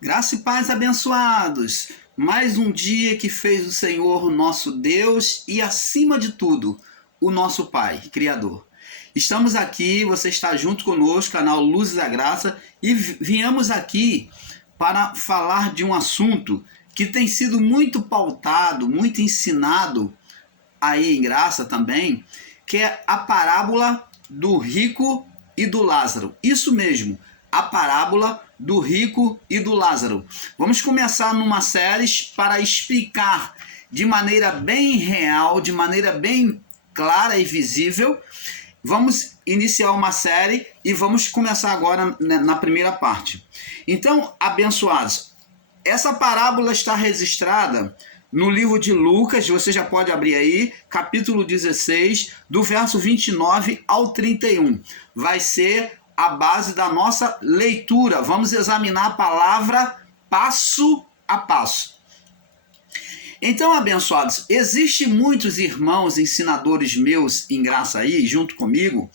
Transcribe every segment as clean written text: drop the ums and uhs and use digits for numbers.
Graça e paz, abençoados. Mais um dia que fez o Senhor, nosso Deus, e acima de tudo, o nosso Pai, Criador. Estamos aqui, você está junto conosco, canal Luzes da Graça, e viemos aqui para falar de um assunto que tem sido muito pautado, muito ensinado aí em Graça também, que é a parábola do rico e do Lázaro. Isso mesmo, a parábola do rico e do Lázaro. Vamos começar numa série para explicar de maneira bem real, de maneira bem clara e visível. Vamos iniciar uma série e vamos começar agora na primeira parte. Então, abençoados, essa parábola está registrada no livro de Lucas, você já pode abrir aí, capítulo 16, do verso 29 ao 31. Vai ser a base da nossa leitura. Vamos examinar a palavra passo a passo. Então, abençoados, existem muitos irmãos ensinadores meus em graça aí, junto comigo,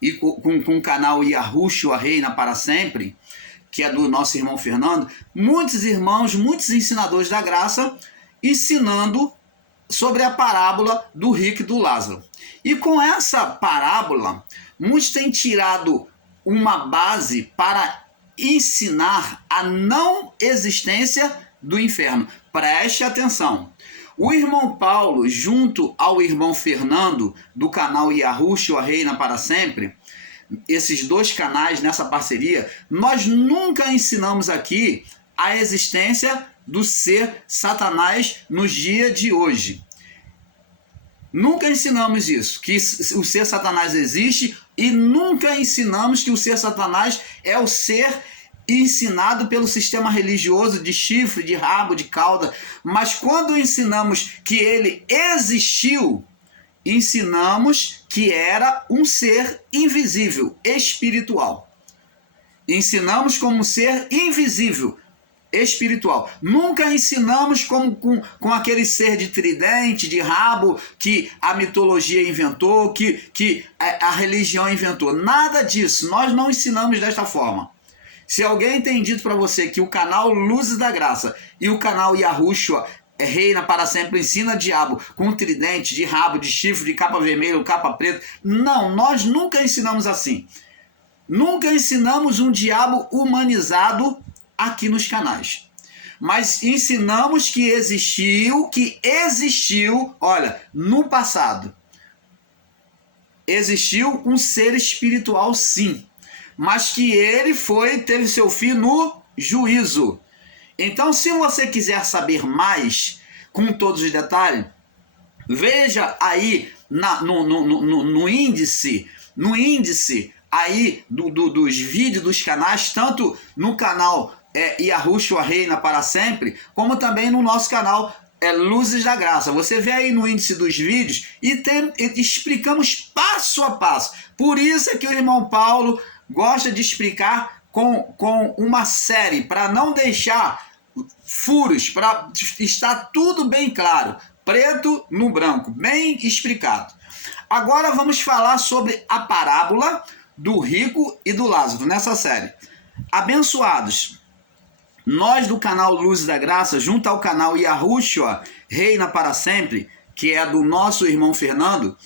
e com o canal Yahushua Reina para Sempre, que é do nosso irmão Fernando, muitos irmãos, muitos ensinadores da graça, ensinando sobre a parábola do rico e do Lázaro. E com essa parábola, muitos têm tirado uma base para ensinar a não existência do inferno. Preste atenção. O irmão Paulo, junto ao irmão Fernando, do canal Yahushua Reina para Sempre, esses dois canais nessa parceria, nós nunca ensinamos aqui a existência do ser Satanás nos dias de hoje. Nunca ensinamos isso, que o ser Satanás existe, e nunca ensinamos que o ser Satanás é o ser ensinado pelo sistema religioso de chifre, de rabo, de cauda. Mas quando ensinamos que ele existiu, ensinamos que era um ser invisível, espiritual. Ensinamos como um ser invisível, espiritual. Nunca ensinamos com aquele ser de tridente, de rabo, que a mitologia inventou, que a religião inventou. Nada disso. Nós não ensinamos desta forma. Se alguém tem dito para você que o canal Luzes da Graça e o canal Yahushua Reina para Sempre ensina diabo com tridente, de rabo, de chifre, de capa vermelha, capa preta, não, nós nunca ensinamos assim. Nunca ensinamos um diabo humanizado aqui nos canais. Mas ensinamos que existiu, olha, no passado. Existiu um ser espiritual, sim. Mas que ele teve seu fim no juízo. Então, se você quiser saber mais, com todos os detalhes, veja aí no índice aí dos vídeos dos canais, tanto no canal Yahushua Reina para Sempre, como também no nosso canal Luzes da Graça. Você vê aí no índice dos vídeos e explicamos passo a passo. Por isso é que o irmão Paulo gosta de explicar com uma série, para não deixar furos, para estar tudo bem claro, preto no branco, bem explicado. Agora vamos falar sobre a parábola do rico e do Lázaro nessa série. Abençoados, nós do canal Luzes da Graça, junto ao canal Yahushua Reina para Sempre, que é do nosso irmão Fernando,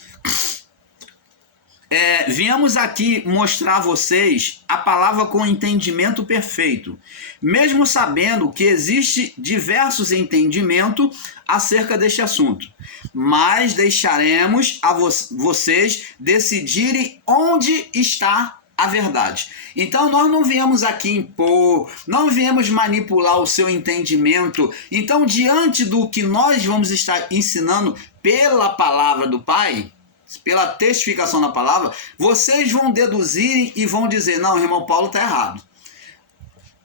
viemos aqui mostrar a vocês a palavra com entendimento perfeito, mesmo sabendo que existe diversos entendimentos acerca deste assunto, mas deixaremos a vocês decidirem onde está a verdade. Então nós não viemos aqui impor, não viemos manipular o seu entendimento. Então, diante do que nós vamos estar ensinando pela palavra do Pai, pela testificação da palavra, vocês vão deduzir e vão dizer: não, o irmão Paulo está errado.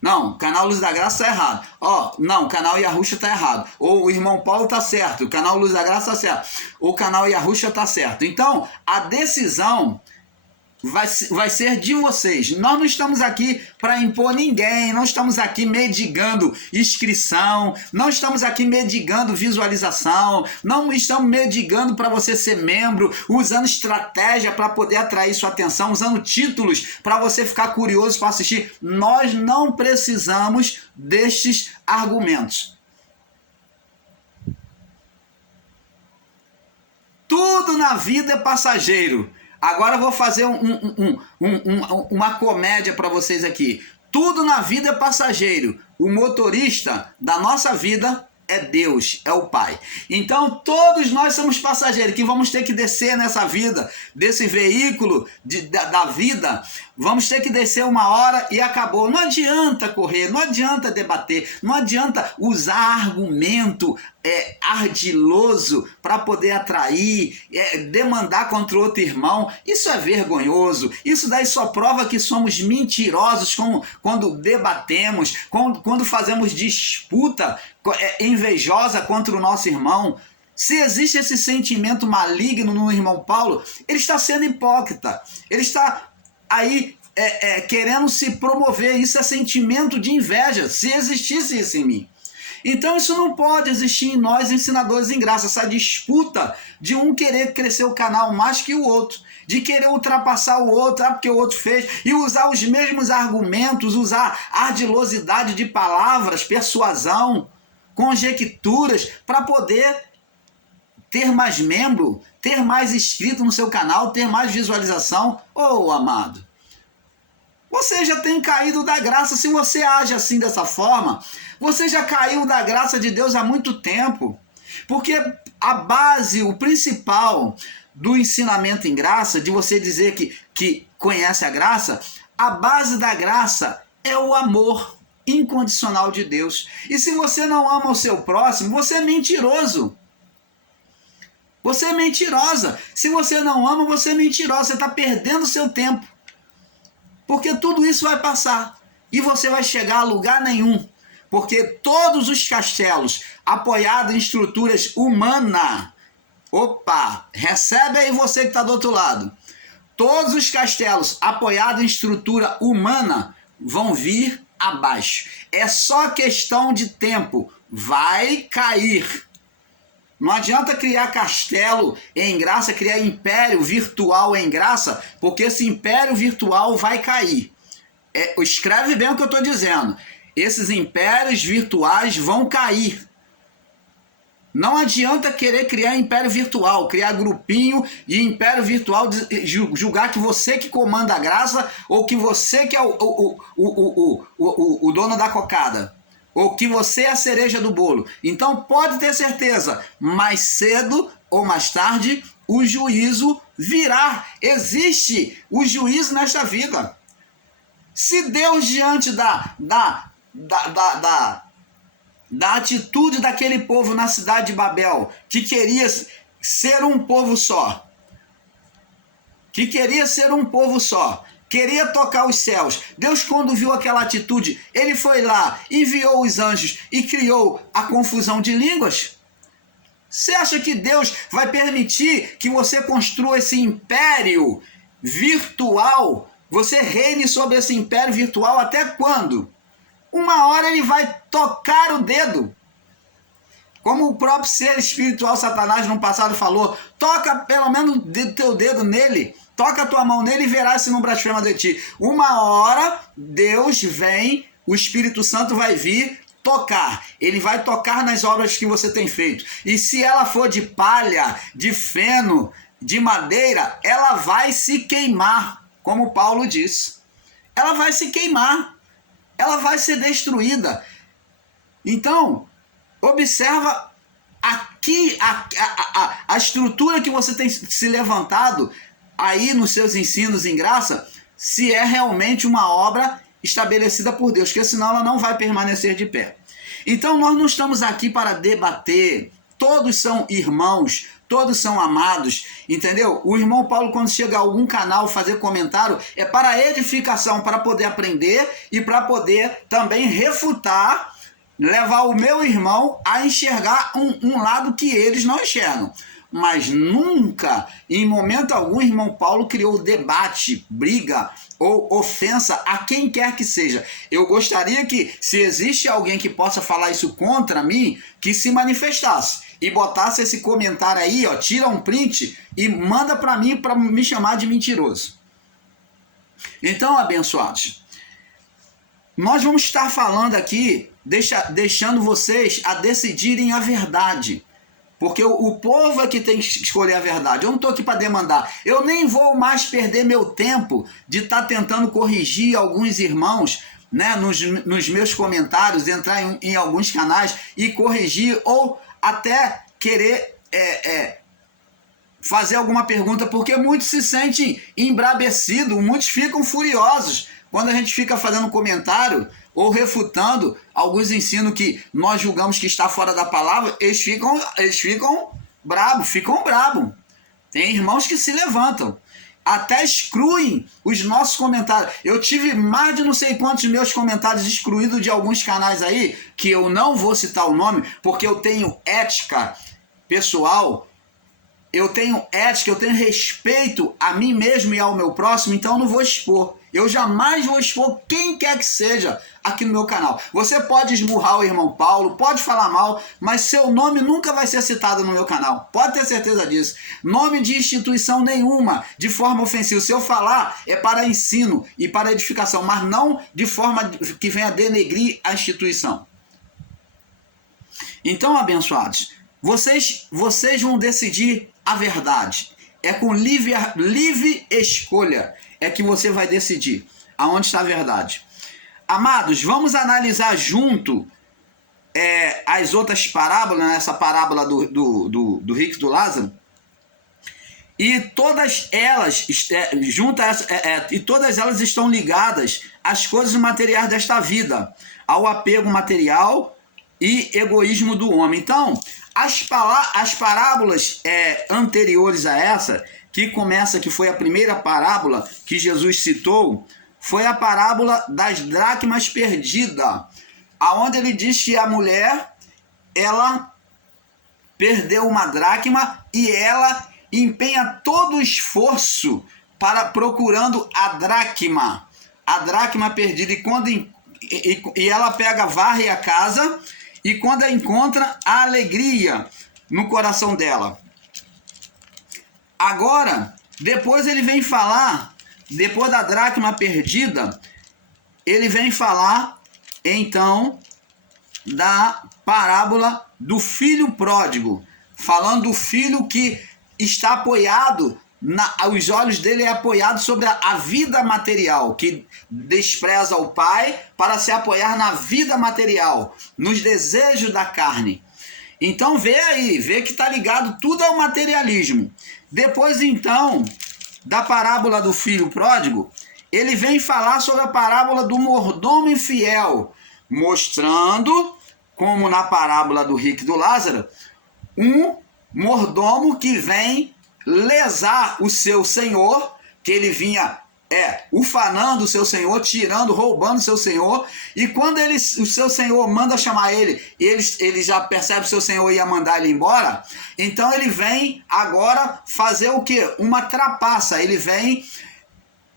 Não, o canal Luz da Graça está errado. Não, o canal Yahushua está errado. Ou o irmão Paulo está certo, o canal Luz da Graça está certo. Ou o canal Yahushua está certo. Então, a decisão vai ser de vocês. Nós não estamos aqui para impor ninguém, não estamos aqui mendigando inscrição, não estamos aqui mendigando visualização, não estamos mendigando para você ser membro, usando estratégia para poder atrair sua atenção, usando títulos para você ficar curioso para assistir. Nós não precisamos destes argumentos. Tudo na vida é passageiro. Agora eu vou fazer uma comédia para vocês aqui. Tudo na vida é passageiro. O motorista da nossa vida é Deus, é o Pai. Então todos nós somos passageiros que vamos ter que descer nessa vida, desse veículo da vida. Vamos ter que descer uma hora e acabou. Não adianta correr, não adianta debater, não adianta usar argumento ardiloso para poder atrair, demandar contra outro irmão. Isso é vergonhoso. Isso daí só prova que somos mentirosos quando debatemos, quando fazemos disputa invejosa contra o nosso irmão. Se existe esse sentimento maligno no irmão Paulo, ele está sendo hipócrita. Ele está aí querendo se promover. Isso é sentimento de inveja, se existisse isso em mim. Então isso não pode existir em nós, ensinadores em graça, essa disputa de um querer crescer o canal mais que o outro, de querer ultrapassar o outro, porque o outro fez, e usar os mesmos argumentos, usar ardilosidade de palavras, persuasão, conjecturas, para poder ter mais membro, ter mais inscrito no seu canal, ter mais visualização. Ô, amado, você já tem caído da graça. Se você age assim dessa forma, você já caiu da graça de Deus há muito tempo. Porque a base, o principal do ensinamento em graça, de você dizer que conhece a graça, a base da graça é o amor incondicional de Deus. E se você não ama o seu próximo, você é mentiroso. Você é mentirosa. Se você não ama, você é mentirosa. Você está perdendo o seu tempo. Porque tudo isso vai passar. E você vai chegar a lugar nenhum. Porque todos os castelos apoiados em estruturas humanas... Opa! Recebe aí você que está do outro lado. Todos os castelos apoiados em estrutura humana vão vir abaixo. É só questão de tempo. Vai cair. Não adianta criar castelo em graça, criar império virtual em graça, porque esse império virtual vai cair. Escreve bem o que eu estou dizendo. Esses impérios virtuais vão cair. Não adianta querer criar império virtual, criar grupinho e império virtual, julgar que você que comanda a graça ou que você que é o dono da cocada. Ou que você é a cereja do bolo. Então pode ter certeza, mais cedo ou mais tarde, o juízo virá. Existe o juízo nesta vida. Se Deus, diante da atitude daquele povo na cidade de Babel, que queria ser um povo só, queria tocar os céus. Deus, quando viu aquela atitude, ele foi lá, enviou os anjos e criou a confusão de línguas. Você acha que Deus vai permitir que você construa esse império virtual? Você reine sobre esse império virtual até quando? Uma hora ele vai tocar o dedo. Como o próprio ser espiritual Satanás no passado falou, toca pelo menos o teu dedo nele, toca a tua mão nele e verás se não blasfema de ti. Uma hora Deus vem, o Espírito Santo vai vir tocar. Ele vai tocar nas obras que você tem feito. E se ela for de palha, de feno, de madeira, ela vai se queimar, como Paulo diz. Ela vai se queimar. Ela vai ser destruída. Então, observa aqui a estrutura que você tem se levantado aí nos seus ensinos em graça, se é realmente uma obra estabelecida por Deus, porque senão ela não vai permanecer de pé. Então nós não estamos aqui para debater, todos são irmãos, todos são amados, entendeu? O irmão Paulo, quando chega a algum canal fazer comentário, é para edificação, para poder aprender e para poder também refutar, levar o meu irmão a enxergar um lado que eles não enxergam. mas nunca, em momento algum, irmão Paulo criou debate, briga ou ofensa a quem quer que seja. Eu gostaria que, se existe alguém que possa falar isso contra mim, que se manifestasse e botasse esse comentário aí, ó, tira um print e manda para mim para me chamar de mentiroso. Então, abençoados, nós vamos estar falando aqui, deixando vocês a decidirem a verdade. Porque o povo é que tem que escolher a verdade. Eu não estou aqui para demandar. Eu nem vou mais perder meu tempo de estar tentando corrigir alguns irmãos, né, nos meus comentários, entrar em alguns canais e corrigir, ou até querer fazer alguma pergunta, porque muitos se sentem embrabecidos, muitos ficam furiosos quando a gente fica fazendo comentário ou refutando alguns ensinos que nós julgamos que está fora da palavra. Eles ficam bravos. Tem irmãos que se levantam, até excluem os nossos comentários. Eu tive mais de não sei quantos meus comentários excluídos de alguns canais aí, que eu não vou citar o nome, porque eu tenho ética pessoal, eu tenho respeito a mim mesmo e ao meu próximo, então eu não vou expor. Eu jamais vou expor quem quer que seja aqui no meu canal. Você pode esmurrar o irmão Paulo, pode falar mal, mas seu nome nunca vai ser citado no meu canal. Pode ter certeza disso. Nome de instituição nenhuma, de forma ofensiva. Se eu falar, é para ensino e para edificação, mas não de forma que venha denegrir a instituição. Então, abençoados, vocês vão decidir a verdade. É com livre escolha é que você vai decidir aonde está a verdade. Amados, vamos analisar junto as outras parábolas, essa parábola do rico e do Lázaro. E todas elas todas elas estão ligadas às coisas materiais desta vida, ao apego material e egoísmo do homem. Então, as parábolas anteriores a essa, que foi a primeira parábola que Jesus citou, foi a parábola das dracmas perdidas, aonde ele diz que a mulher, ela perdeu uma dracma e ela empenha todo o esforço procurando a dracma perdida, e ela varre a casa, e quando ela encontra, a alegria no coração dela. Agora, depois ele vem falar, depois da dracma perdida, ele vem falar, então, da parábola do filho pródigo, falando do filho que está apoiado, os olhos dele é apoiado sobre a vida material, que despreza o pai para se apoiar na vida material, nos desejos da carne. Então vê que está ligado tudo ao materialismo. Depois, então, da parábola do filho pródigo, ele vem falar sobre a parábola do mordomo infiel, mostrando, como na parábola do rico e do Lázaro, um mordomo que vem lesar o seu senhor, que ele vinha ufanando o seu senhor, tirando, roubando o seu senhor, e quando o seu senhor manda chamar ele, ele já percebe que o seu senhor ia mandar ele embora, então ele vem agora fazer o quê? Uma trapaça. Ele vem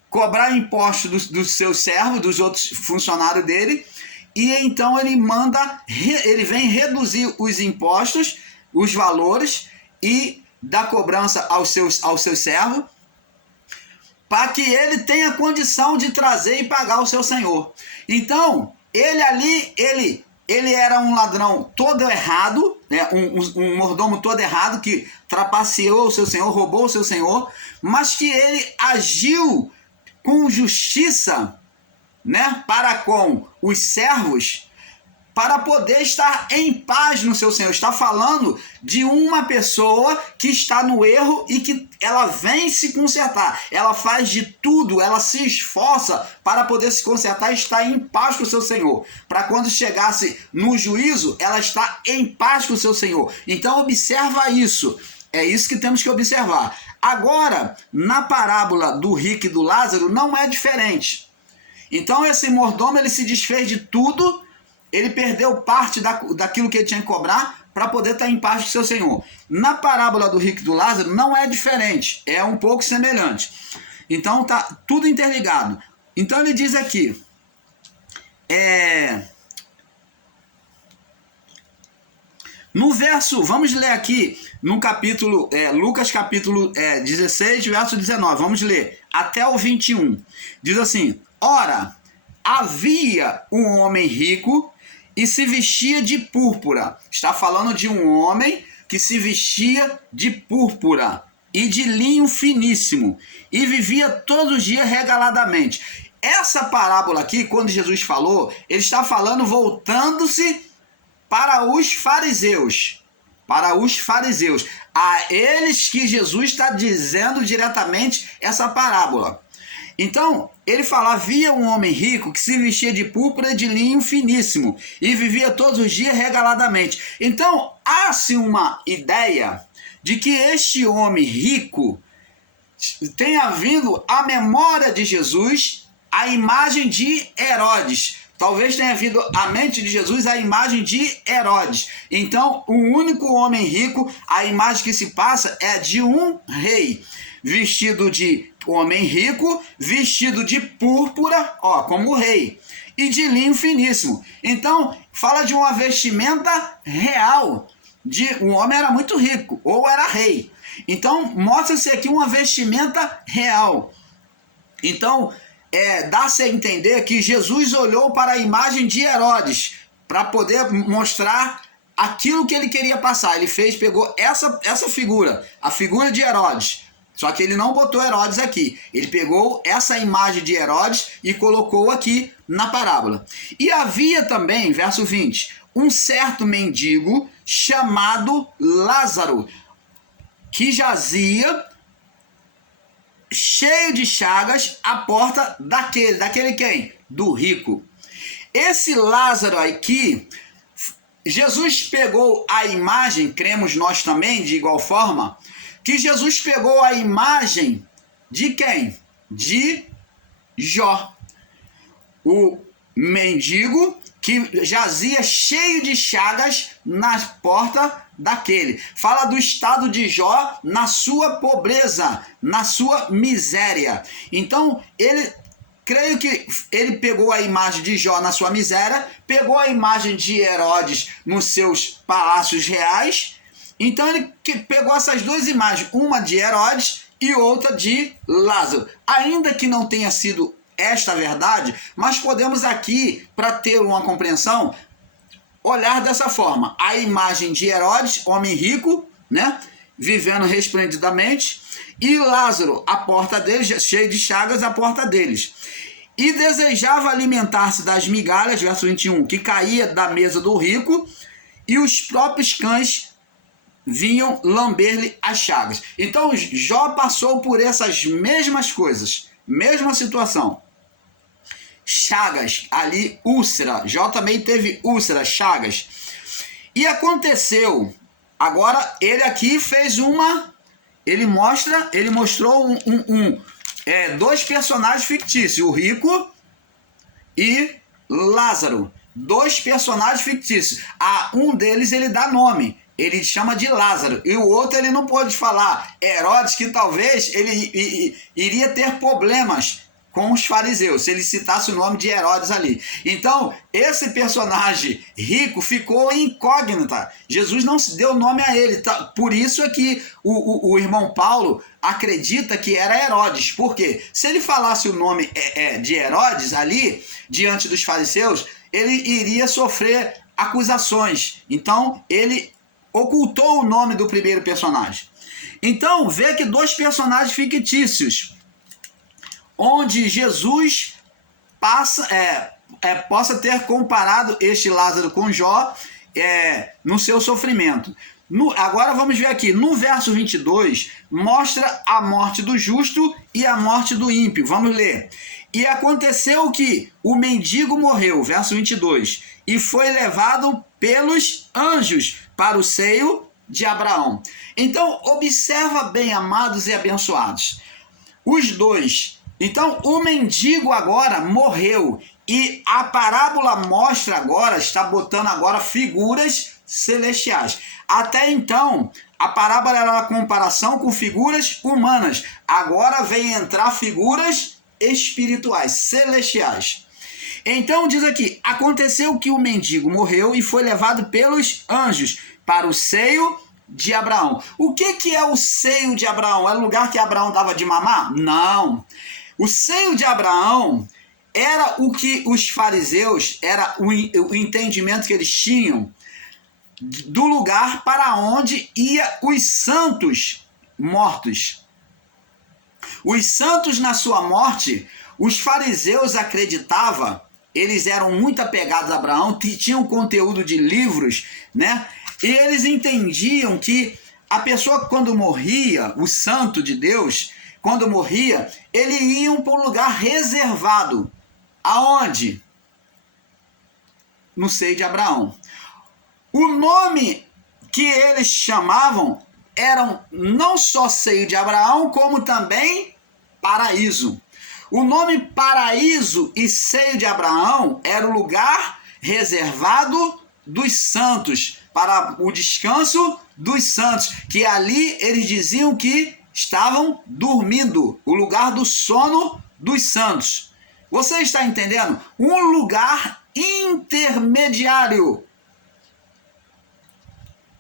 cobrar imposto dos seus servos, dos outros funcionários dele, e então ele vem reduzir os impostos, os valores e da cobrança aos seus servos, para que ele tenha condição de trazer e pagar o seu senhor. Então, ele era um ladrão todo errado, né? um mordomo todo errado, que trapaceou o seu senhor, roubou o seu senhor, mas que ele agiu com justiça, né? Para com os servos, para poder estar em paz no seu Senhor. Está falando de uma pessoa que está no erro e que ela vem se consertar. Ela faz de tudo, ela se esforça para poder se consertar e estar em paz com o seu Senhor. Para quando chegasse no juízo, ela está em paz com o seu Senhor. Então observa isso. É isso que temos que observar. Agora, na parábola do rico e do Lázaro, não é diferente. Então esse mordomo, ele se desfez de tudo. Ele perdeu parte daquilo que ele tinha que cobrar para poder estar em paz com seu Senhor. Na parábola do rico e do Lázaro não é diferente, é um pouco semelhante. Então tá tudo interligado. Então ele diz aqui, no verso, vamos ler aqui no capítulo, Lucas capítulo 16, verso 19, vamos ler até o 21. Diz assim: ora, havia um homem rico e se vestia de púrpura. Está falando de um homem que se vestia de púrpura e de linho finíssimo e vivia todos os dias regaladamente. Essa parábola aqui, quando Jesus falou, ele está falando voltando-se para os fariseus. Para os fariseus. A eles que Jesus está dizendo diretamente essa parábola. Então, ele fala, havia um homem rico que se vestia de púrpura e de linho finíssimo e vivia todos os dias regaladamente. Então, há-se uma ideia de que este homem rico tenha vindo à memória de Jesus a imagem de Herodes. Talvez tenha vindo à mente de Jesus a imagem de Herodes. Então, o único homem rico, a imagem que se passa é de um rei, vestido de homem rico, vestido de púrpura, como rei, e de linho finíssimo. Então, fala de uma vestimenta real. O homem era muito rico, ou era rei. Então, mostra-se aqui uma vestimenta real. Então, dá-se a entender que Jesus olhou para a imagem de Herodes para poder mostrar aquilo que ele queria passar. Ele pegou essa figura, a figura de Herodes. Só que ele não botou Herodes aqui. Ele pegou essa imagem de Herodes e colocou aqui na parábola. E havia também, verso 20, um certo mendigo chamado Lázaro, que jazia cheio de chagas à porta daquele quem? Do rico. Esse Lázaro aqui, Jesus pegou a imagem, cremos nós também, de igual forma, que Jesus pegou a imagem de quem? De Jó. O mendigo que jazia cheio de chagas na porta daquele. Fala do estado de Jó na sua pobreza, na sua miséria. Então, creio que ele pegou a imagem de Jó na sua miséria, pegou a imagem de Herodes nos seus palácios reais. Então ele pegou essas duas imagens, uma de Herodes e outra de Lázaro. Ainda que não tenha sido esta a verdade, mas podemos aqui, para ter uma compreensão, olhar dessa forma. A imagem de Herodes, homem rico, né, vivendo resplendidamente, e Lázaro, a porta deles, cheio de chagas, a porta deles. E desejava alimentar-se das migalhas, verso 21, que caía da mesa do rico, e os próprios cães vinham lamber-lhe as chagas. Então Jó passou por essas mesmas coisas, mesma situação. Chagas, ali úlcera, Jó também teve úlcera, chagas. E aconteceu, agora ele aqui fez ele mostrou dois personagens fictícios, o rico e Lázaro. Dois personagens fictícios. Um deles ele dá nome. Ele chama de Lázaro. E o outro ele não pôde falar. Herodes, que talvez ele iria ter problemas com os fariseus, se ele citasse o nome de Herodes ali. Então, esse personagem rico ficou incógnita. Jesus não se deu nome a ele. Por isso é que o irmão Paulo acredita que era Herodes. Por quê? Se ele falasse o nome de Herodes ali, diante dos fariseus, ele iria sofrer acusações. Então, ele ocultou o nome do primeiro personagem. Então, vê que dois personagens fictícios, onde Jesus possa ter comparado este Lázaro com Jó no seu sofrimento. Agora vamos ver aqui, no verso 22, mostra a morte do justo e a morte do ímpio. Vamos ler. E aconteceu que o mendigo morreu, verso 22, e foi levado pelos anjos para o seio de Abraão. Então, observa bem, amados e abençoados. Os dois. Então, o mendigo agora morreu E a parábola mostra agora, está botando agora figuras celestiais. Até então, a parábola era uma comparação com figuras humanas. Agora vem entrar figuras espirituais, celestiais. Então diz aqui, aconteceu que o mendigo morreu e foi levado pelos anjos para o seio de Abraão. O que é o seio de Abraão? É o lugar que Abraão dava de mamar? Não. O seio de Abraão era o que os fariseus, era o entendimento que eles tinham do lugar para onde ia os santos mortos. Os santos na sua morte, os fariseus acreditavam, eles eram muito apegados a Abraão, tinham conteúdo de livros, né? E eles entendiam que a pessoa quando morria, o santo de Deus, quando morria, ele ia para um lugar reservado. Aonde? No seio de Abraão. O nome que eles chamavam eram não só seio de Abraão, como também paraíso. O nome paraíso e seio de Abraão era o lugar reservado dos santos, para o descanso dos santos, que ali eles diziam que estavam dormindo, o lugar do sono dos santos. Você está entendendo? Um lugar intermediário.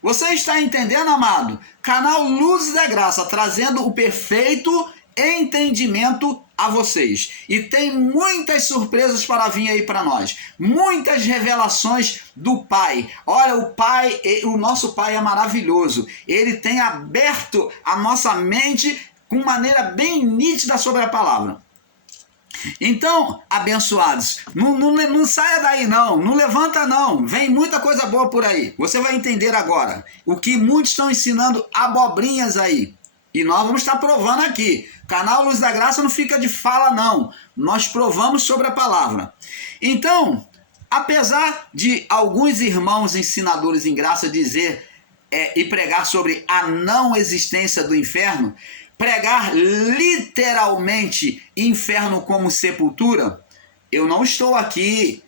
Você está entendendo, amado? Canal Luzes da Graça, trazendo o perfeito entendimento a vocês. E tem muitas surpresas para vir aí para nós. Muitas revelações do Pai. Olha, o Pai, o nosso Pai é maravilhoso. Ele tem aberto a nossa mente com maneira bem nítida sobre a palavra. Então, abençoados, não saia daí não levanta não, vem muita coisa boa por aí. Você vai entender agora o que muitos estão ensinando abobrinhas aí. E nós vamos estar provando aqui. Canal Luz da Graça não fica de fala não, nós provamos sobre a palavra. Então, apesar de alguns irmãos ensinadores em graça dizer e pregar sobre a não existência do inferno, pregar literalmente inferno como sepultura, eu não estou aqui,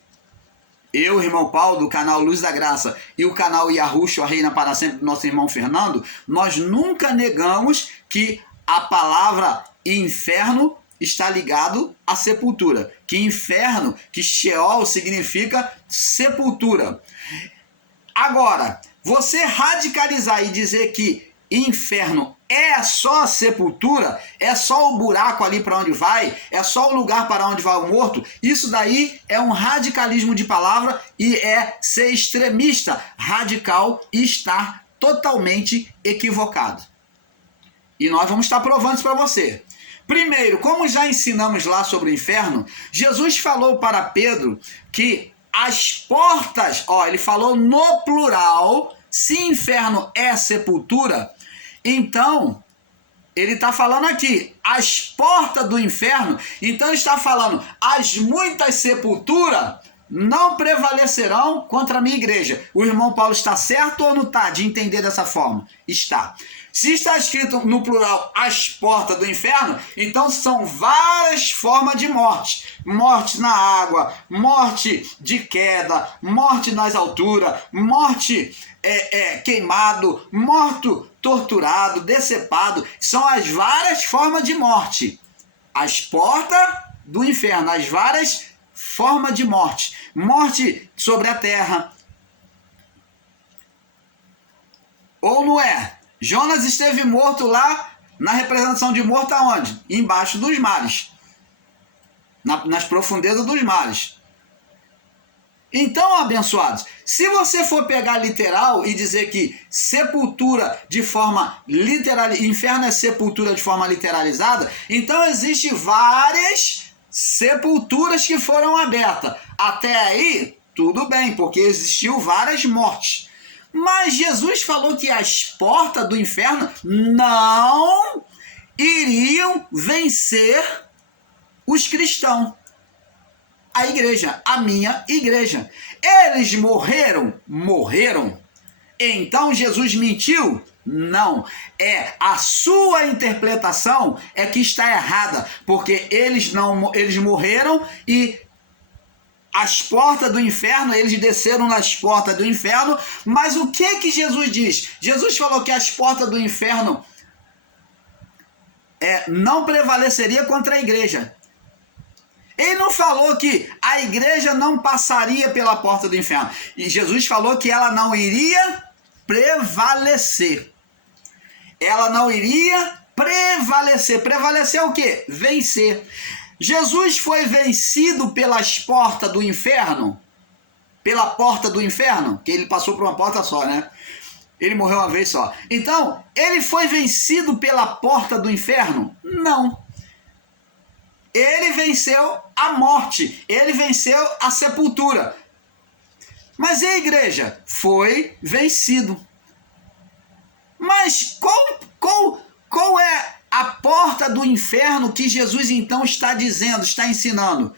eu, irmão Paulo, do canal Luz da Graça, e o canal Yahushua Reina para Sempre, do nosso irmão Fernando, nós nunca negamos que a palavra inferno está ligado à sepultura. Que inferno, que Sheol significa sepultura. Agora, você radicalizar e dizer que inferno é só a sepultura, é só o buraco ali para onde vai, é só o lugar para onde vai o morto, isso daí é um radicalismo de palavra e é ser extremista, radical e estar totalmente equivocado. E nós vamos estar provando isso para você. Primeiro, como já ensinamos lá sobre o inferno, Jesus falou para Pedro que as portas, ele falou no plural, se inferno é sepultura, então ele está falando aqui, as portas do inferno, então ele está falando, as muitas sepulturas não prevalecerão contra a minha igreja. O irmão Paulo está certo ou não está de entender dessa forma? Está. Se está escrito no plural as portas do inferno, então são várias formas de morte. Morte na água, morte de queda, morte nas alturas, morte queimado, morto torturado, decepado. São as várias formas de morte. As portas do inferno, as várias formas de morte. Morte sobre a terra. Ou não é? Jonas esteve morto lá, na representação de morto aonde? Embaixo dos mares. Nas profundezas dos mares. Então, abençoados, se você for pegar literal e dizer que sepultura de forma literal, inferno é sepultura de forma literalizada, então existem várias sepulturas que foram abertas. Até aí, tudo bem, porque existiu várias mortes. Mas Jesus falou que as portas do inferno não iriam vencer os cristãos. A igreja, a minha igreja. Eles morreram? Morreram. Então Jesus mentiu? Não. A sua interpretação é que está errada, porque eles morreram e as portas do inferno, eles desceram nas portas do inferno, mas o que Jesus diz? Jesus falou que as portas do inferno não prevaleceria contra a igreja. Ele não falou que a igreja não passaria pela porta do inferno. E Jesus falou que ela não iria prevalecer. Ela não iria prevalecer. Prevalecer o quê? Vencer. Jesus foi vencido pelas portas do inferno? Pela porta do inferno? Que ele passou por uma porta só, né? Ele morreu uma vez só. Então, ele foi vencido pela porta do inferno? Não. Ele venceu a morte. Ele venceu a sepultura. Mas e a igreja? Foi vencido. Mas qual é a porta do inferno que Jesus então está dizendo, está ensinando?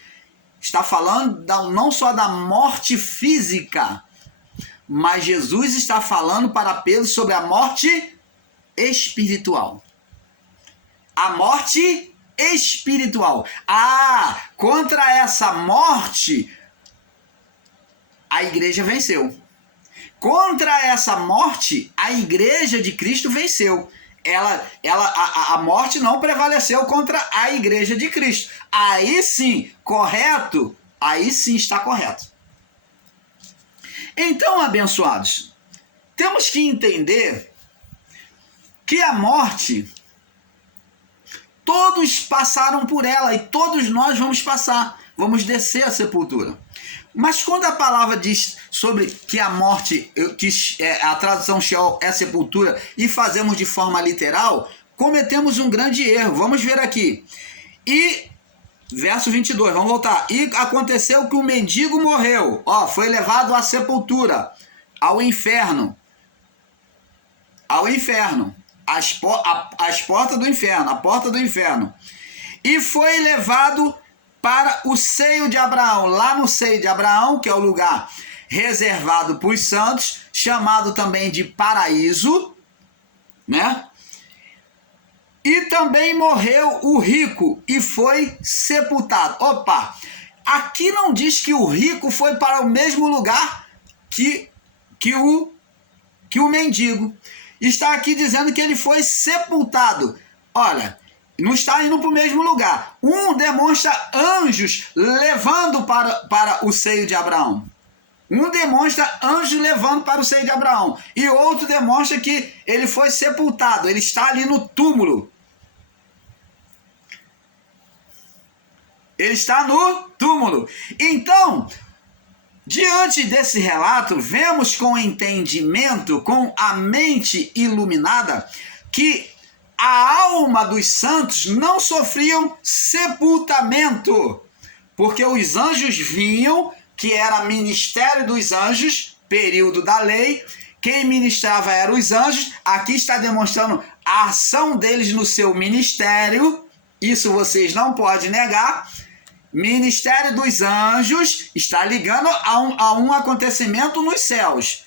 Está falando não só da morte física, mas Jesus está falando para Pedro sobre a morte espiritual. A morte espiritual. Contra essa morte, a igreja venceu. Contra essa morte, a igreja de Cristo venceu. A morte não prevaleceu contra a igreja de Cristo. Aí sim, correto? Aí sim está correto. Então, abençoados, temos que entender que a morte, todos passaram por ela e todos nós vamos passar, vamos descer a sepultura. Mas quando a palavra diz sobre que a morte, a tradução Sheol é sepultura, e fazemos de forma literal, cometemos um grande erro. Vamos ver aqui. E, verso 22, vamos voltar. E aconteceu que o mendigo morreu, foi levado à sepultura, ao inferno. Ao inferno. As portas do inferno, a porta do inferno. E foi levado para o seio de Abraão, lá no seio de Abraão, que é o lugar reservado para os santos, chamado também de paraíso, né? E também morreu o rico e foi sepultado. Aqui não diz que o rico foi para o mesmo lugar que o mendigo. Está aqui dizendo que ele foi sepultado. Olha, não está indo para o mesmo lugar. Um demonstra anjos levando para o seio de Abraão. Um demonstra anjos levando para o seio de Abraão. E outro demonstra que ele foi sepultado. Ele está ali no túmulo. Ele está no túmulo. Então, diante desse relato, vemos com entendimento, com a mente iluminada, que a alma dos santos não sofriam sepultamento, porque os anjos vinham, que era ministério dos anjos, período da lei, quem ministrava eram os anjos. Aqui está demonstrando a ação deles no seu ministério, isso vocês não podem negar. Ministério dos anjos está ligando a um acontecimento nos céus.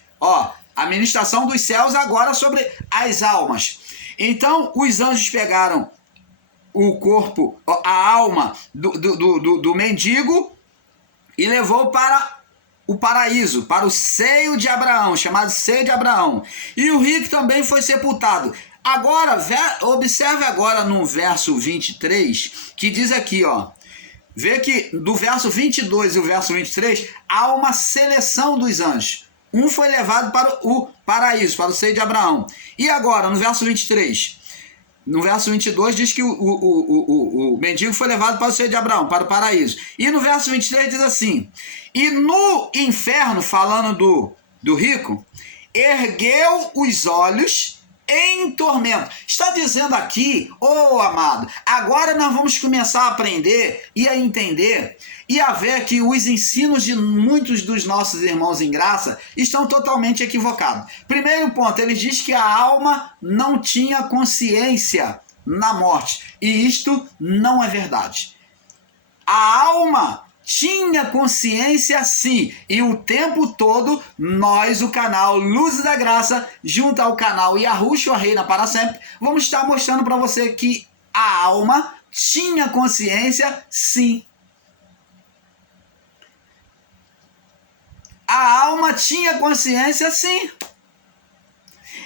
A ministração dos céus agora sobre as almas. Então, os anjos pegaram o corpo, a alma do mendigo e levou para o paraíso, para o seio de Abraão, chamado seio de Abraão. E o rico também foi sepultado. Agora, observe agora no verso 23, que diz aqui, vê que do verso 22 e o verso 23, há uma seleção dos anjos. Um foi levado para o paraíso, para o seio de Abraão. E agora, no verso 23, no verso 22 diz que o mendigo foi levado para o seio de Abraão, para o paraíso. E no verso 23 diz assim: e no inferno, falando do rico, ergueu os olhos em tormento. Está dizendo aqui, amado, agora nós vamos começar a aprender e a entender e a ver que os ensinos de muitos dos nossos irmãos em graça estão totalmente equivocados. Primeiro ponto, ele diz que a alma não tinha consciência na morte, e isto não é verdade. A alma tinha consciência sim, e o tempo todo nós, o canal Luz da Graça, junto ao canal Yahushua Reina para Sempre, vamos estar mostrando para você que a alma tinha consciência sim. a alma tinha consciência sim.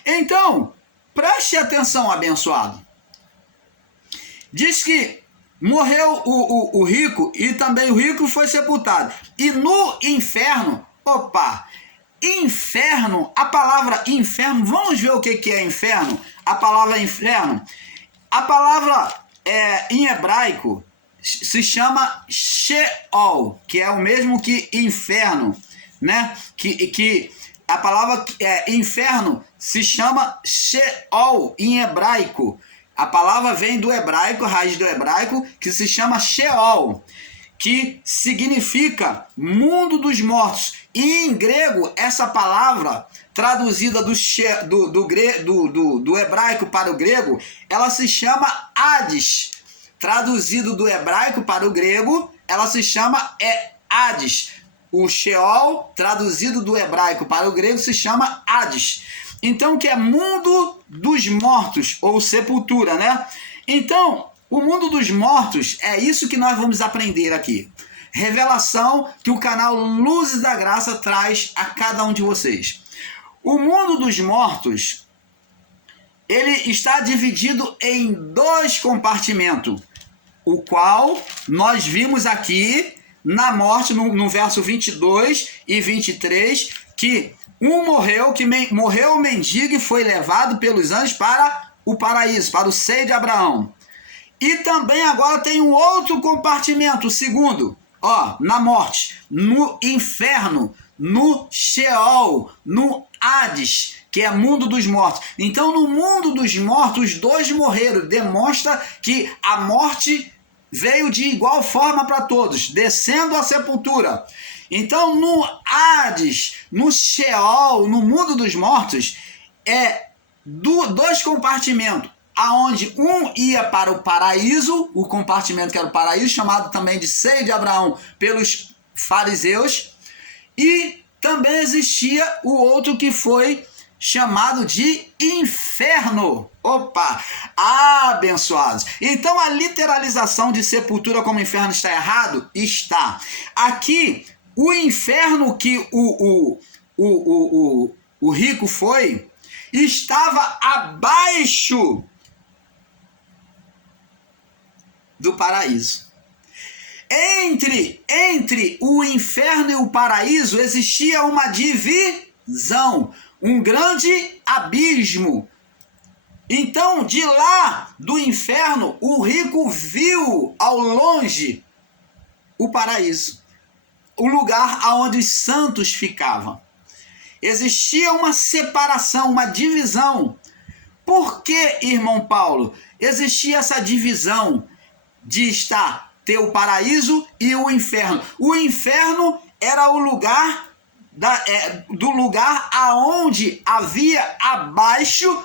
Então, preste atenção, abençoado. Diz que morreu o rico e também o rico foi sepultado. E no inferno, inferno, a palavra inferno, vamos ver o que é inferno? A palavra inferno, a palavra em hebraico se chama Sheol, que é o mesmo que inferno, né? Que a palavra inferno se chama Sheol em hebraico. A palavra vem do hebraico, a raiz do hebraico, que se chama Sheol, que significa mundo dos mortos. E em grego, essa palavra, traduzida do hebraico para o grego, ela se chama Hades. Traduzido do hebraico para o grego, ela se chama Hades. O Sheol, traduzido do hebraico para o grego, se chama Hades. Então, que é mundo dos mortos, ou sepultura, né? Então, o mundo dos mortos é isso que nós vamos aprender aqui. Revelação que o canal Luzes da Graça traz a cada um de vocês. O mundo dos mortos, ele está dividido em 2 compartimentos, o qual nós vimos aqui na morte, no verso 22 e 23, que morreu o mendigo e foi levado pelos anjos para o paraíso, para o seio de Abraão. E também agora tem um outro compartimento, o segundo, na morte, no inferno, no Sheol, no Hades, que é mundo dos mortos. Então, no mundo dos mortos, os 2 morreram. Demonstra que a morte veio de igual forma para todos, descendo à sepultura. Então, no Hades, no Sheol, no mundo dos mortos, 2 compartimentos, aonde um ia para o paraíso, o compartimento que era o paraíso, chamado também de seio de Abraão pelos fariseus, e também existia o outro que foi chamado de inferno. Abençoados. Então a literalização de sepultura como inferno está errado? Está. Aqui, o inferno que o rico foi, estava abaixo do paraíso. Entre o inferno e o paraíso existia uma divisão, um grande abismo. Então, de lá do inferno, o rico viu ao longe o paraíso, o lugar onde os santos ficavam. Existia uma separação, uma divisão. Por que, irmão Paulo, existia essa divisão de ter o paraíso e o inferno? O inferno era o lugar do lugar aonde havia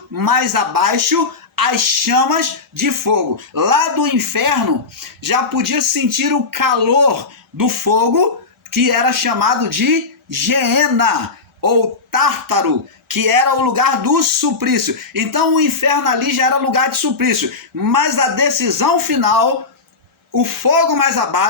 mais abaixo, as chamas de fogo. Lá do inferno já podia sentir o calor do fogo, que era chamado de Geena ou Tártaro, que era o lugar do suplício. Então o inferno ali já era lugar de suplício, mas a decisão final, o fogo mais abaixo,